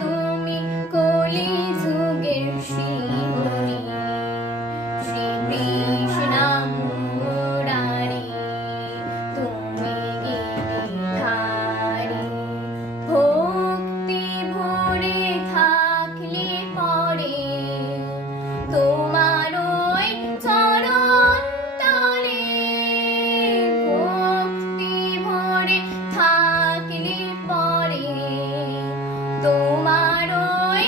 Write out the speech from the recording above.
তুমি কলি যুগের শ্রীহরি, শ্রীকৃষ্ণ মুরারি, তুমি গিরিধারী। ভক্তি ভরে থাকলে পরে তোমার ওই চরণ তলে, ভক্তি ভরে থাকলে পরে তোমার ওই